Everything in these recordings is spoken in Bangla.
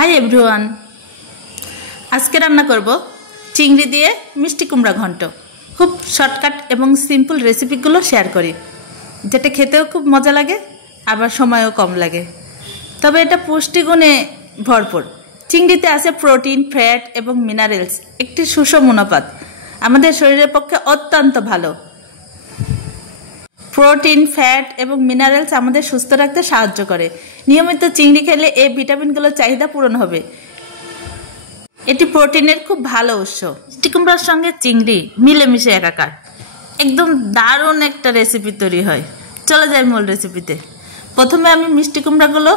হাই এভরিওয়ান, আজকে রান্না করব চিংড়ি দিয়ে মিষ্টি কুমড়া ঘন্ট। খুব শর্টকাট এবং সিম্পল রেসিপিগুলো শেয়ার করি, যেটা খেতেও খুব মজা লাগে আবার সময়ও কম লাগে। তবে এটা পুষ্টিগুণে ভরপুর। চিংড়িতে আছে প্রোটিন, ফ্যাট এবং মিনারেলস, একটি সুষম অনুপাত, আমাদের শরীরের পক্ষে অত্যন্ত ভালো। প্রোটিন, ফ্যাট এবং মিনারেলস আমাদের সুস্থ রাখতে সাহায্য করে। নিয়মিত চিংড়ি খেলে এই ভিটামিনগুলোর চাহিদা পূরণ হবে। এটি প্রোটিনের খুব ভালো উৎস। মিষ্টি কুমড়ার সঙ্গে চিংড়ি মিলেমিশে একাকার, একদম দারুণ একটা রেসিপি তৈরি হয়। চলে যাই মূল রেসিপিতে। প্রথমে আমি মিষ্টি কুমড়াগুলো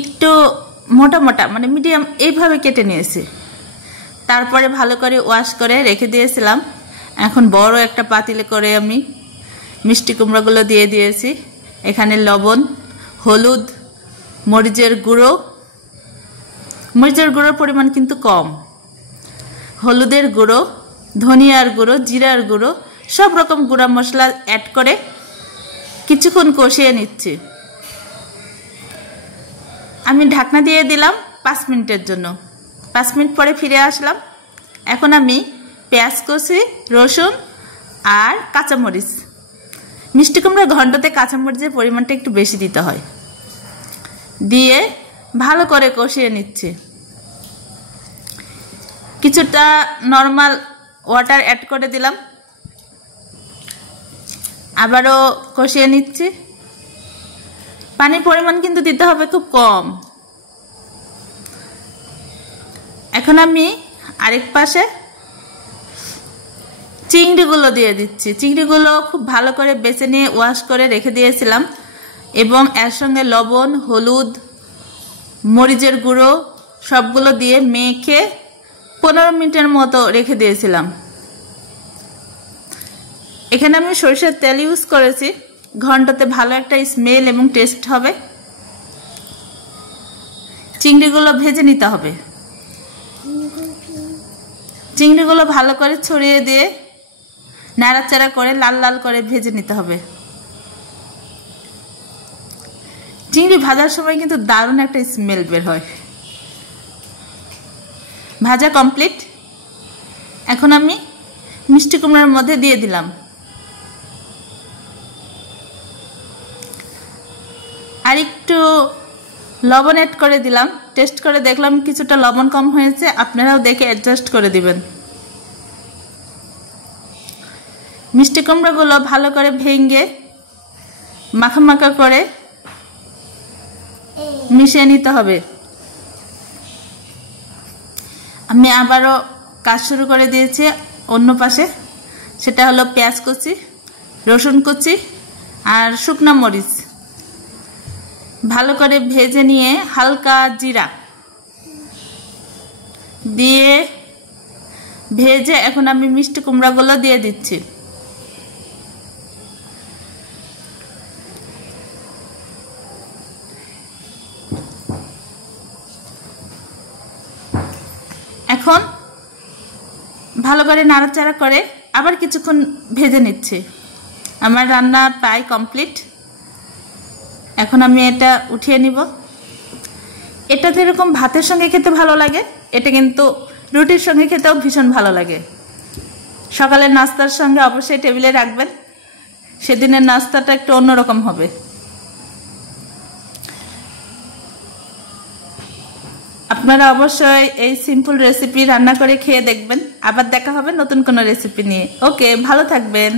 একটু মোটা মোটা মানে মিডিয়াম এইভাবে কেটে নিয়েছি। তারপরে ভালো করে ওয়াশ করে রেখে দিয়েছিলাম। এখন বড় একটা পাতিলে করে আমি মিষ্টি কুমড়াগুলো দিয়ে দিয়েছি। এখানে লবণ, হলুদ, মরিচের গুঁড়োর পরিমাণ কিন্তু কম। হলুদের গুঁড়ো, ধনিয়ার গুঁড়ো, জিরার গুঁড়ো, সব রকম গুঁড়া মশলা অ্যাড করে কিছুক্ষণ কষিয়ে নিচ্ছি। আমি ঢাকনা দিয়ে দিলাম 5 মিনিটের জন্য। 5 মিনিট পরে ফিরে আসলাম। এখন আমি পেঁয়াজ কুচি, রসুন আর কাঁচামরিচ, মিষ্টি কুমড়া ঘন্টতে কাঁচামরিচের পরিমাণটা একটু বেশি দিতে হয়, দিয়ে ভালো করে কষিয়ে নিচ্ছি। কিছুটা নর্মাল ওয়াটার অ্যাড করে দিলাম, আবারও কষিয়ে নিচ্ছি। পানির পরিমাণ কিন্তু দিতে হবে খুব কম। এখন আমি আরেক পাশে চিংড়িগুলো দিয়ে দিচ্ছি। চিংড়িগুলো খুব ভালো করে বেছে নিয়ে ওয়াশ করে রেখে দিয়েছিলাম এবং এর সঙ্গে লবণ, হলুদ, মরিচের গুঁড়ো সবগুলো দিয়ে মেখে 15 মিনিটের মতো রেখে দিয়েছিলাম। এখানে আমি সরিষার তেল ইউজ করেছি, ঘন্টতে ভালো একটা স্মেল এবং টেস্ট হবে। চিংড়িগুলো ভেজে নিতে হবে। চিংড়িগুলো ভালো করে ছড়িয়ে দিয়ে নাড়াচাড়া করে লাল লাল করে ভেজে নিতে হবে। চিংড়ি ভাজার সময় কিন্তু দারুণ একটা স্মেল বের হয়। ভাজা কমপ্লিট। এখন আমি মিষ্টি কুমড়ার মধ্যে দিয়ে দিলাম। আর একটু লবণ অ্যাড করে দিলাম। টেস্ট করে দেখলাম কিছুটা লবণ কম হয়েছে, আপনারাও দেখে অ্যাডজাস্ট করে দিবেন। মিষ্টি কুমড়াগুলো ভালো করে ভেঙে মাখা মাখা করে মিশিয়ে নিতে হবে। আমি আবারও কাজ শুরু করে দিয়েছি অন্য পাশে। সেটা হলো পেঁয়াজ কুচি, রসুন কুচি আর শুকনো মরিচ ভালো করে ভেজে নিয়ে হালকা জিরা দিয়ে ভেজে এখন আমি মিষ্টি কুমড়াগুলো দিয়ে দিচ্ছি। এখন ভালো করে নাড়াচাড়া করে আবার কিছুক্ষণ ভেজে নিচ্ছি। আমার রান্না প্রায় কমপ্লিট। এখন আমি এটা উঠিয়ে নিব। এটা যেরকম ভাতের সঙ্গে খেতে ভালো লাগে, এটা কিন্তু রুটির সঙ্গে খেতেও ভীষণ ভালো লাগে। সকালের নাস্তার সঙ্গে অবশ্যই টেবিলে রাখবেন, সেদিনের নাস্তাটা একটু অন্যরকম হবে। আপনারা অবশ্যই এই সিম্পল রেসিপি রান্না করে খেয়ে দেখবেন। আবার দেখা হবে নতুন কোনো রেসিপি নিয়ে। ওকে, ভালো থাকবেন।